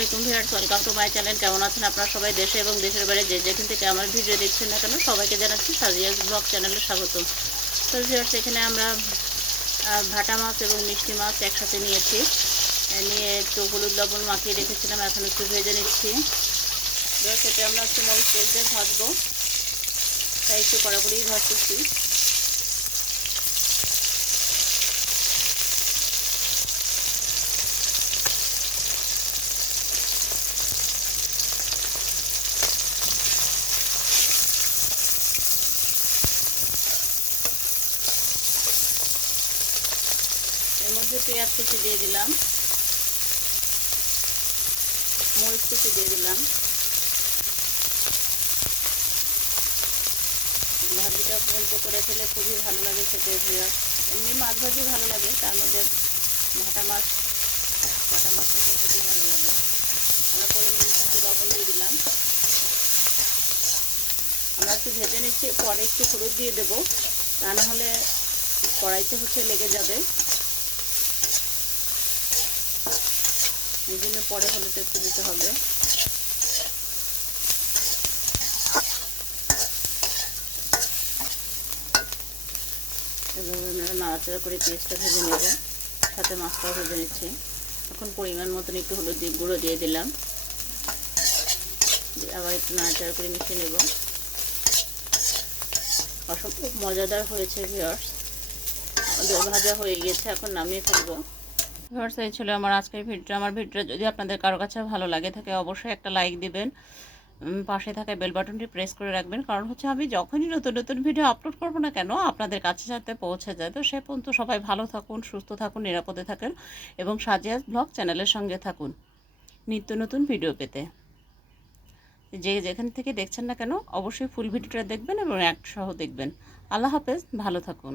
আলাইকুম viewers welcome to my channel কেমন আছেন আপনারা সবাই? দেশে এবং দেশের বাইরে যে যেখান থেকে আমার ভিডিও দেখছেন না কেন, সবাইকে জানাচ্ছি সাজিয়াস ব্লগ চ্যানেলে স্বাগত। তো ভিউয়ার্স, এখানে আমরা ভাটা মাছ এবং মিষ্টি মাছ একসাথে নিয়েছি। নিয়ে একটু হলুদ লবণ মাখিয়ে রেখেছিলাম, এখন একটু ভেজে নিচ্ছি। এটা আমরা একটু মরিচ তেল দিয়ে ভাজবো। তাই একটু কড়াকড়িই ভাজতেছি। এর মধ্যে পেঁয়াজ কুচি দিয়ে দিলাম। মরিচ কুচি দিয়ে দিলাম। ভাজিটা বলতে করে ফেলে খুবই ভালো লাগে খেতে এমনি মাছ ভাজি ভালো লাগে, তার মধ্যে ভাটা মাছ ভাটা মাছ খেতে খুবই ভালো লাগে। আমরা পরিমাণ একটু লবণ দিয়ে দিলাম। আমরা একটু ভেজে নিচ্ছি, পরে একটু হলুদ দিয়ে দেবো। তা নাহলে কড়াইতে হচ্ছে লেগে যাবে। এই জন্য পরে হলুদ একটু দিতে হবে। এভাবে আমরা নাড়াচাড়া করে পেঁয়াজটা ভেজে নেব। সাথে মাছটাও ভেজে নিচ্ছি। এখন পরিমাণ মতন একটু হলুদ দিয়ে গুঁড়ো দিয়ে দিলাম। আবার একটু নাড়াচাড়া করে মিশিয়ে নেব। অসম্ভব মজাদার হয়েছে ভিওর্স ভাজা হয়ে গিয়েছে, এখন নামিয়ে ফেলব। ভিউয়ার্স, এই ছিল আমার আজকের ভিডিও আমার ভিডিও যদি আপনাদের কারও কাছে ভালো লাগে, থাকে অবশ্যই একটা লাইক দিবেন। পাশে থাকা বেল বাটনটি প্রেস করে রাখবেন। কারণ হচ্ছে আমি যখনই নতুন নতুন ভিডিও আপলোড করব না কেন, আপনাদের কাছে যাতে পৌঁছে যায়। তো সে পর্যন্ত সবাই ভালো থাকুন, সুস্থ থাকুন, নিরাপদে থাকুন এবং সাজিয়াস ব্লগ চ্যানেলের সঙ্গে থাকুন নিত্য নতুন ভিডিও পেতে। যে যেখান থেকে দেখছেন না কেন, অবশ্যই ফুল ভিডিওটা দেখবেন এবং অ্যাক্ট সহ দেখবেন। আল্লাহ হাফেজ, ভালো থাকুন।